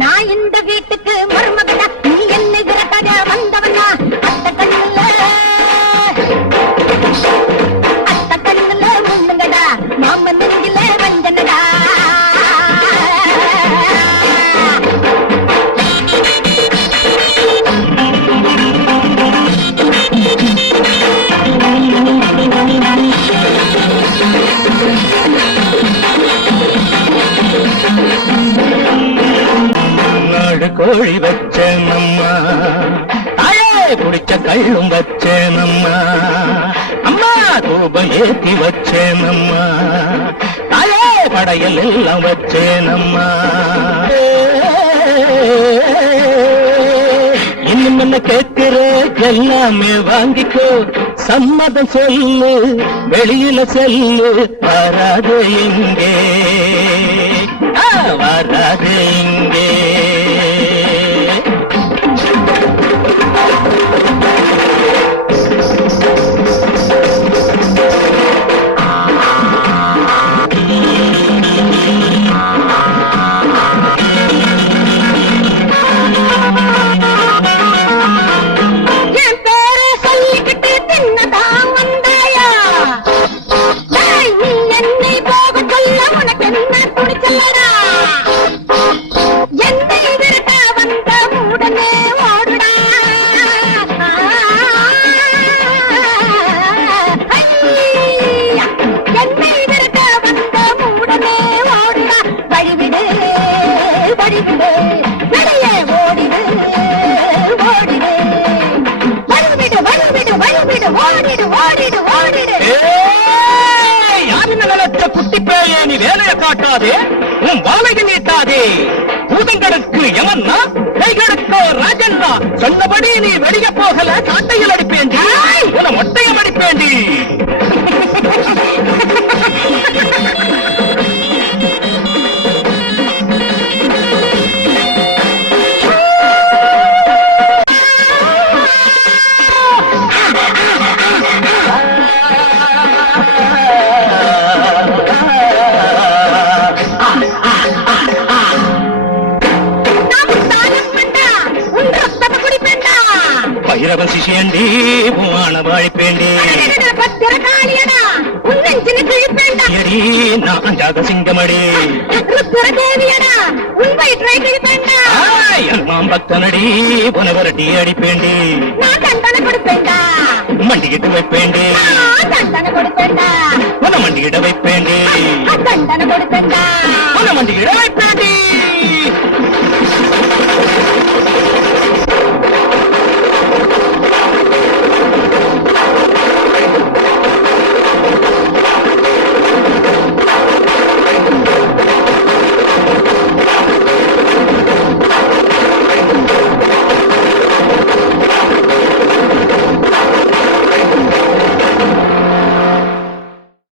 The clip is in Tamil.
நான் இந்த வீட்டுக்கு மருமகனா, நீ என்னை விரட்டாக வந்தவனா? அத்த கண்ணுல முள்ளுங்கடா, மாமன் நெஞ்சில வஞ்சனடா. கோழி வச்சேனம்மா, தாயே குடிச்ச கள்ளும் வச்சேனம்மா, அம்மா தூபம் ஏத்தி வச்சேனம்மா, தாயே படையல் எல்லாம் வச்சேனம்மா. இன்னும் என்ன கேட்கிற எல்லாமே வாங்கிக்கோ, சம்மதம் சொல்லு வெளியில செல்லு, வராது இங்கே வராது இங்கே. குட்டிப்பேயே நீ வேலையை காட்டாதே, உன் வாழையை நீட்டாதே. பூதங்களுக்கு எவன்னா, கைகளுக்கோ ராஜன்னா, சொன்னபடி நீ வெளிய போகல, காட்டையில் அடிப்பேண்டி, உன மொட்டையும் அடிப்பேண்டி. பைரவன் சிஷியண்டி பூவான வாழிப்பேண்டி, நான் ஜாக சிங்கமடி, எல்லாம் பக்தனடி புனவரட்டி அடிப்பேண்டி, மண்டிகிட்டு வைப்பேண்டி, மண்டிகிட வைப்பேண்டி, மண்டிகிட வைப்பேண்டி.